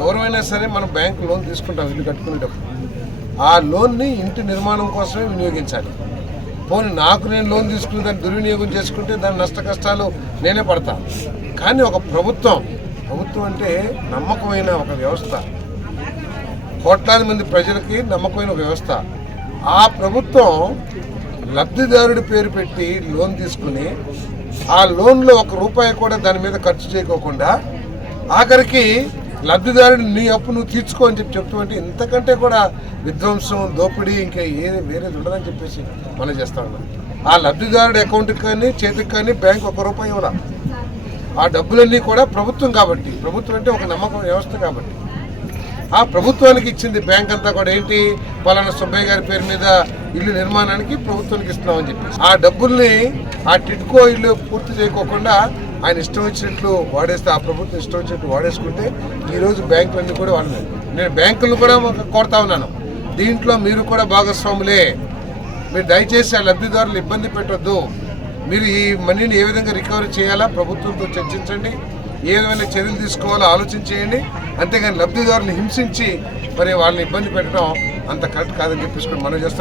ఎవరైనా సరే మనం బ్యాంకు లోన్ తీసుకుంటాం ఇల్లు కట్టుకునేటప్పుడు. ఆ లోన్ని ఇంటి నిర్మాణం కోసమే వినియోగించాలి. పోనీ నాకు నేను లోన్ తీసుకుని దాన్ని దుర్వినియోగం చేసుకుంటే దాని నష్ట కష్టాలు నేనే పడతాను. కానీ ఒక ప్రభుత్వం అంటే నమ్మకమైన ఒక వ్యవస్థ, కోట్లాది మంది ప్రజలకి నమ్మకమైన ఒక వ్యవస్థ. ఆ ప్రభుత్వం లబ్ధిదారుడి పేరు పెట్టి లోన్ తీసుకుని ఆ లోన్లో ₹1 కూడా దాని మీద ఖర్చు చేయకోకుండా ఆఖరికి లబ్ధిదారుడు నీ అప్పు నువ్వు తీర్చుకో అని చెప్తుంటే ఇంతకంటే కూడా విధ్వంసం, దోపిడీ ఇంకా వేరేది ఉండదని చెప్పేసి మనం చేస్తా ఉన్నాం. ఆ లబ్ధిదారుడి అకౌంట్కి కానీ చేతికి కానీ బ్యాంక్ ₹1 ఇవ్వరా. ఆ డబ్బులన్నీ కూడా ప్రభుత్వం కాబట్టి, ప్రభుత్వం అంటే ఒక నమ్మకం వ్యవస్థ కాబట్టి ఆ ప్రభుత్వానికి ఇచ్చింది బ్యాంక్ అంతా కూడా ఏంటి, పలానా సుబ్బయ్య గారి పేరు మీద ఇల్లు నిర్మాణానికి ప్రభుత్వానికి ఇస్తున్నామని చెప్పి ఆ డబ్బుల్ని ఆ టిడ్కో ఇల్లు పూర్తి చేయకోకుండా ఆయన ఇష్టం వచ్చినట్లు వాడేస్తే, ఆ ప్రభుత్వం ఇష్టం వచ్చినట్లు వాడేసుకుంటే ఈరోజు బ్యాంకులన్నీ కూడా వాళ్ళని, నేను బ్యాంకులను కూడా కోరుతా ఉన్నాను, దీంట్లో మీరు కూడా భాగస్వాములే. మీరు దయచేసి ఆ లబ్ధిదారులు ఇబ్బంది పెట్టొద్దు. మీరు ఈ మనీని ఏ విధంగా రికవరీ చేయాలా ప్రభుత్వంతో చర్చించండి, ఏ విధమైన చర్యలు తీసుకోవాలో ఆలోచన చేయండి. అంతేగాని లబ్ధిదారులను హింసించి మరి వాళ్ళని ఇబ్బంది పెట్టడం అంత కరెక్ట్ కాదని చెప్పేసి మనం చేస్తాం.